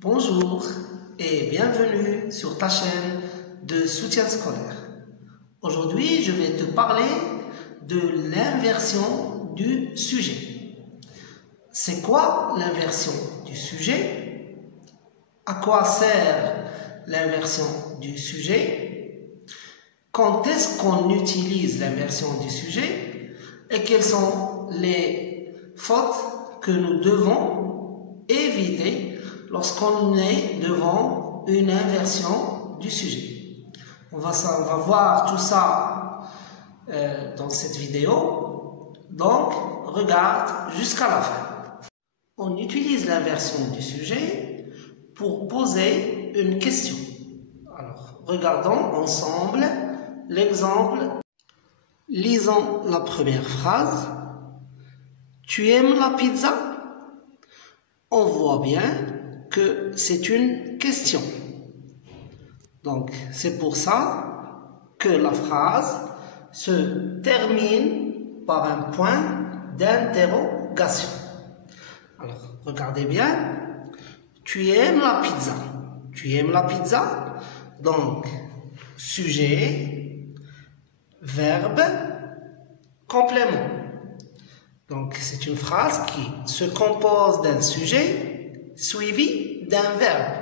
Bonjour et bienvenue sur ta chaîne de soutien scolaire. Aujourd'hui, je vais te parler de l'inversion du sujet. C'est quoi l'inversion du sujet? À quoi sert l'inversion du sujet? Quand est-ce qu'on utilise l'inversion du sujet? Et quelles sont les fautes que nous devons éviter lorsqu'on est devant une inversion du sujet? On va voir tout ça dans cette vidéo. Donc, regarde jusqu'à la fin. On utilise l'inversion du sujet pour poser une question. Alors, regardons ensemble l'exemple. Lisons la première phrase. Tu aimes la pizza? On voit bien que c'est une question. Donc, c'est pour ça que la phrase se termine par un point d'interrogation. Alors, regardez bien. Tu aimes la pizza? Tu aimes la pizza? Donc, sujet, verbe, complément. Donc, c'est une phrase qui se compose d'un sujet suivi d'un verbe.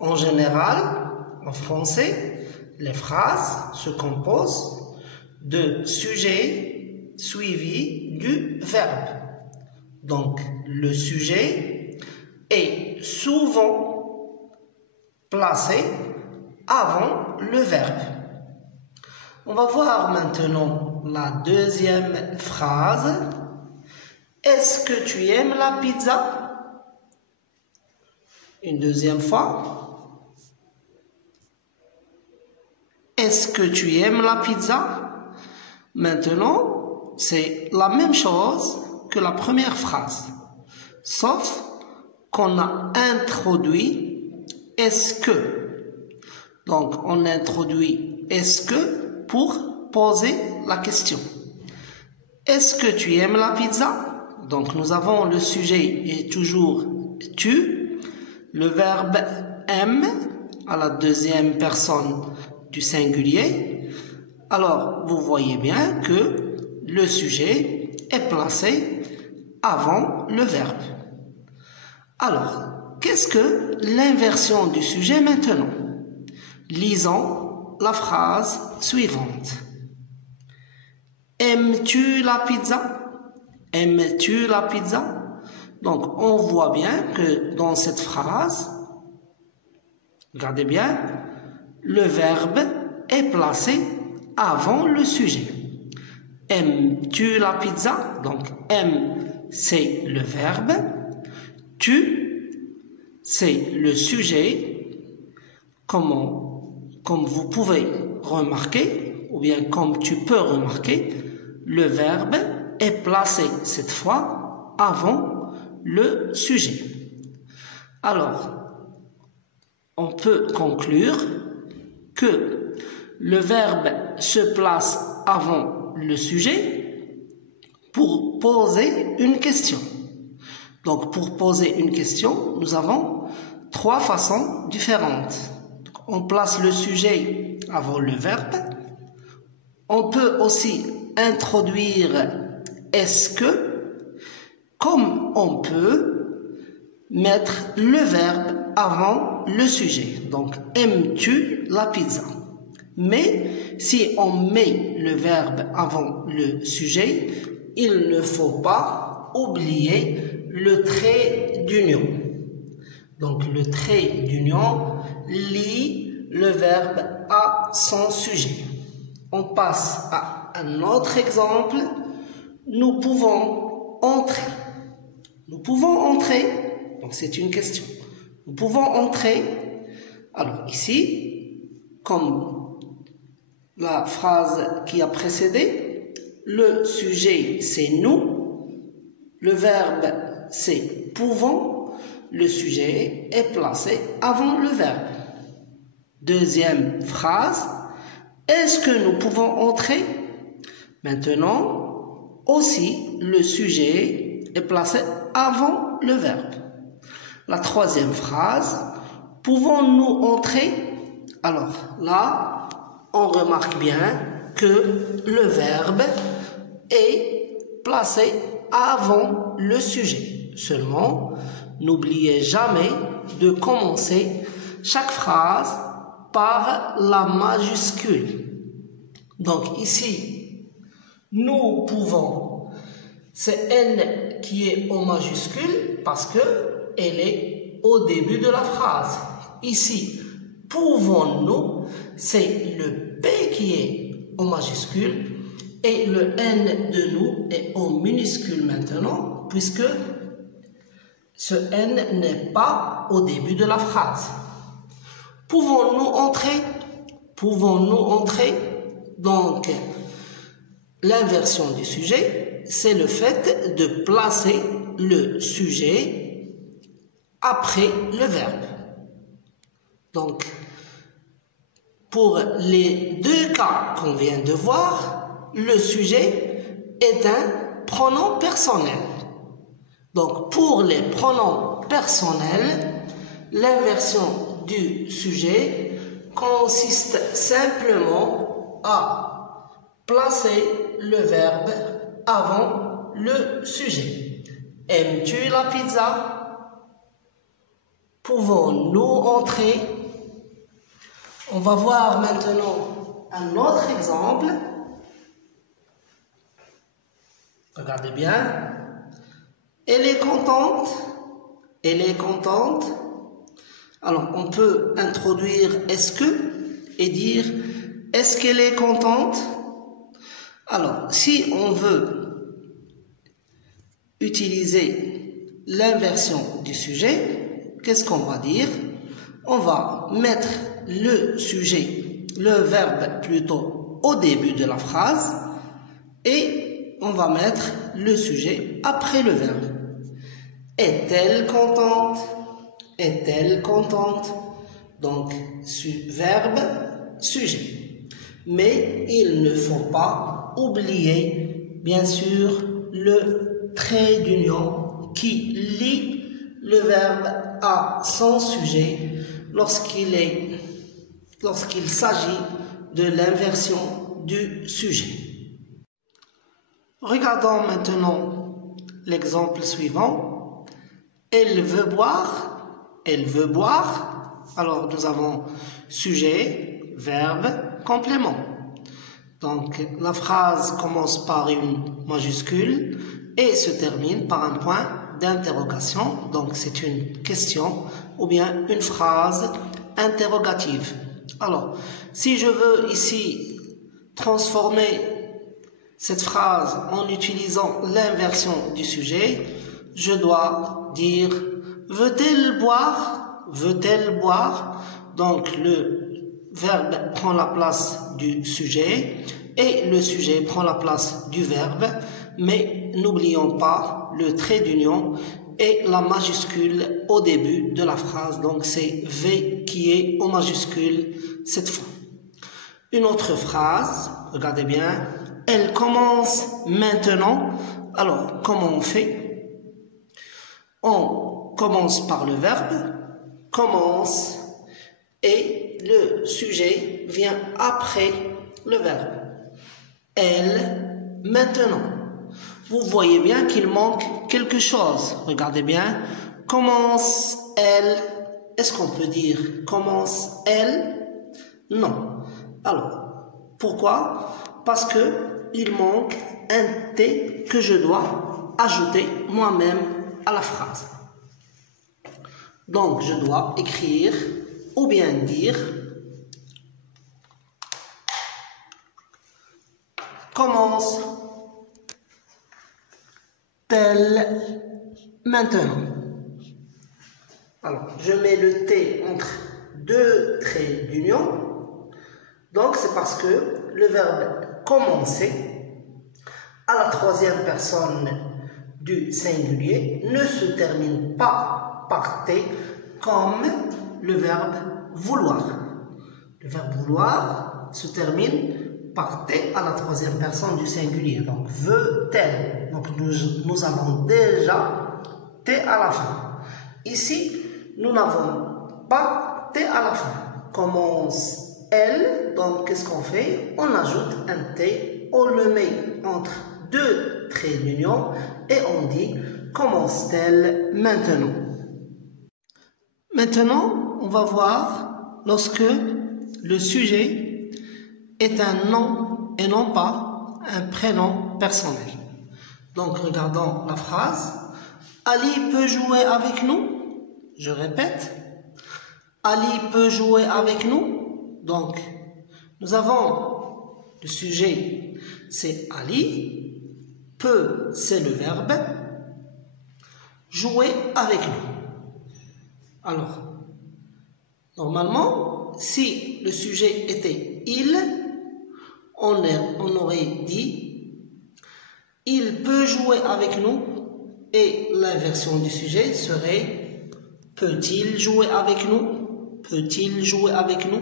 En général, en français, les phrases se composent de sujet suivi du verbe. Donc, le sujet est souvent placé avant le verbe. On va voir maintenant la deuxième phrase. Est-ce que tu aimes la pizza? Une deuxième fois. Est-ce que tu aimes la pizza? Maintenant, c'est la même chose que la première phrase. Sauf qu'on a introduit est-ce que. Donc, on introduit est-ce que pour poser la question. Est-ce que tu aimes la pizza? Donc, nous avons le sujet est toujours tu, le verbe aime à la deuxième personne du singulier. Alors, vous voyez bien que le sujet est placé avant le verbe. Alors, qu'est-ce que l'inversion du sujet maintenant? Lisons la phrase suivante. Aimes-tu la pizza? Aimes-tu la pizza? Donc, on voit bien que dans cette phrase, regardez bien, le verbe est placé avant le sujet. Aimes-tu la pizza? Donc, aime, c'est le verbe. Tu, c'est le sujet. Comme vous pouvez remarquer, ou bien comme tu peux remarquer, le verbe est placé cette fois avant le sujet. Alors, on peut conclure que le verbe se place avant le sujet pour poser une question. Donc, pour poser une question, nous avons trois façons différentes. On place le sujet avant le verbe. On peut aussi introduire est-ce que, comme on peut mettre le verbe avant le sujet. Donc, aimes-tu la pizza? Mais si on met le verbe avant le sujet, il ne faut pas oublier le trait d'union. Donc, le trait d'union lie le verbe à son sujet. On passe à un autre exemple. Nous pouvons entrer. Nous pouvons entrer. Donc, c'est une question. Nous pouvons entrer. Alors, ici, comme la phrase qui a précédé, le sujet, c'est nous. Le verbe, c'est pouvons. Le sujet est placé avant le verbe. Deuxième phrase. Est-ce que nous pouvons entrer? Maintenant, aussi, le sujet est placé avant le verbe. la troisième phrase, pouvons-nous entrer? Alors là, on remarque bien que le verbe est placé avant le sujet. Seulement, n'oubliez jamais de commencer chaque phrase par la majuscule. Donc ici, nous pouvons, c'est N qui est en majuscule parce que elle est au début de la phrase. Ici, pouvons-nous, c'est le P qui est en majuscule et le N de nous est en minuscule maintenant puisque ce N n'est pas au début de la phrase. Pouvons-nous entrer? Pouvons-nous entrer? Donc, l'inversion du sujet, c'est le fait de placer le sujet après le verbe. Donc, pour les deux cas qu'on vient de voir, le sujet est un pronom personnel. Donc, pour les pronoms personnels, l'inversion du sujet consiste simplement à placer le verbe avant le sujet. Aimes-tu la pizza? Pouvons-nous entrer? On va voir maintenant un autre exemple. Regardez bien. Elle est contente. Elle est contente. Alors, on peut introduire est-ce que et dire est-ce qu'elle est contente? Alors, si on veut utiliser l'inversion du sujet, qu'est-ce qu'on va dire? On va mettre le sujet, le verbe plutôt au début de la phrase et on va mettre le sujet après le verbe. Est-elle contente? Est-elle contente? Donc, verbe, sujet. Mais il ne faut pas oublier, bien sûr, le trait d'union qui lie le verbe à son sujet lorsqu'il s'agit de l'inversion du sujet. Regardons maintenant l'exemple suivant. Elle veut boire. Elle veut boire. Alors, nous avons sujet, verbe, complément. Donc, la phrase commence par une majuscule et se termine par un point d'interrogation. Donc, c'est une question ou bien une phrase interrogative. Alors, si je veux ici transformer cette phrase en utilisant l'inversion du sujet, je dois dire veut-elle boire? Veut-elle boire? Donc le verbe prend la place du sujet et le sujet prend la place du verbe, mais n'oublions pas le trait d'union et la majuscule au début de la phrase. Donc c'est V qui est en majuscule cette fois. Une autre phrase, regardez bien, elle commence maintenant. Alors comment on fait? On commence par le verbe, commence, et le sujet vient après le verbe. Elle, maintenant. Vous voyez bien qu'il manque quelque chose. Regardez bien. Commence, elle. Est-ce qu'on peut dire commence, elle? Non. Alors, pourquoi? Parce que il manque un T que je dois ajouter moi-même à la phrase. Donc, je dois écrire ou bien dire commence tel maintenant. Alors, je mets le T entre deux traits d'union. Donc, c'est parce que le verbe commencer à la troisième personne du singulier ne se termine pas par T comme le verbe vouloir. Le verbe vouloir se termine par T à la troisième personne du singulier. Donc, veut-elle. Donc, nous avons déjà T à la fin. Ici, nous n'avons pas T à la fin. Commence elle, donc qu'est-ce qu'on fait? On ajoute un T, on le met entre deux traits d'union et on dit commence-t-elle maintenant. Maintenant, on va voir lorsque le sujet est un nom et non pas un prénom personnel. Donc, regardons la phrase. Ali peut jouer avec nous. Je répète. Ali peut jouer avec nous. Donc, nous avons le sujet, c'est Ali. Peut, c'est le verbe. Jouer avec nous. Alors, normalement, si le sujet était il, on aurait dit il peut jouer avec nous et l'inversion du sujet serait peut-il jouer avec nous? Peut-il jouer avec nous?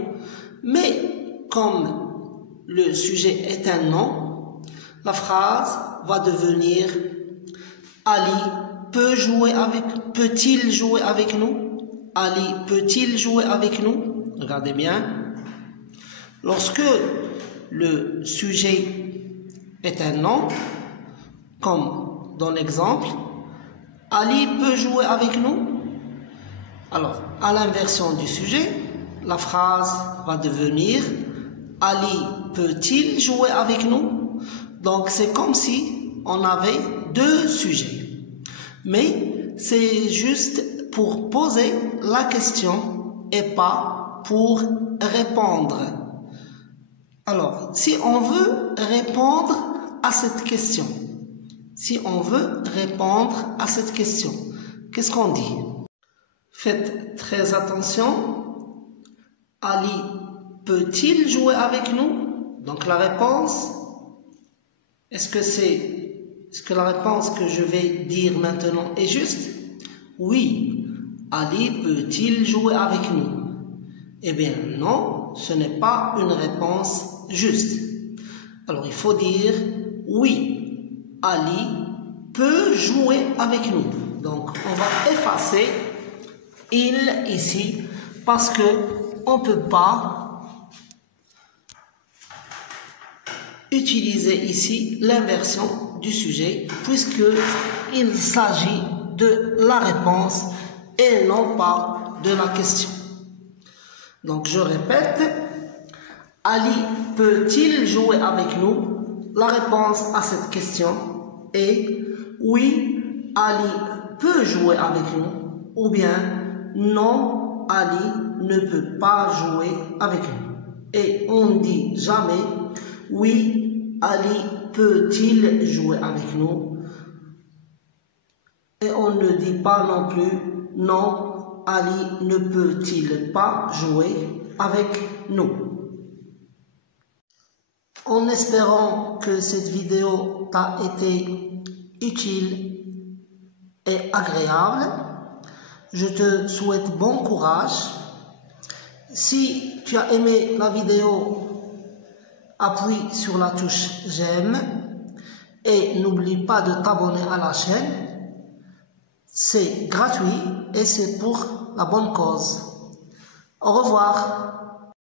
Mais comme le sujet est un nom, la phrase va devenir Ali peut-il jouer avec nous? Ali peut-il jouer avec nous? Regardez bien. Lorsque le sujet est un nom, comme dans l'exemple, Ali peut jouer avec nous. Alors, à l'inversion du sujet, la phrase va devenir Ali peut-il jouer avec nous? Donc, c'est comme si on avait deux sujets. Mais c'est juste pour poser la question et pas pour répondre. Alors, si on veut répondre à cette question, qu'est-ce qu'on dit? Faites très attention. Ali peut-il jouer avec nous? Donc la réponse, est-ce que la réponse que je vais dire maintenant est juste? Oui. Ali peut-il jouer avec nous? Eh bien non, ce n'est pas une réponse juste. Alors il faut dire oui. Ali peut jouer avec nous. Donc on va effacer il ici parce que on ne peut pas utiliser ici l'inversion du sujet puisqu'il s'agit de la réponse et non pas de la question. Donc je répète, Ali peut-il jouer avec nous? La réponse à cette question est oui, Ali peut jouer avec nous, ou bien non, Ali ne peut pas jouer avec nous. Et on ne dit jamais oui, Ali peut-il jouer avec nous? Et on ne dit pas non plus non, Ali ne peut-il pas jouer avec nous? En espérant que cette vidéo t'a été utile et agréable, je te souhaite bon courage. Si tu as aimé la vidéo, appuie sur la touche j'aime et n'oublie pas de t'abonner à la chaîne. C'est gratuit et c'est pour la bonne cause. Au revoir.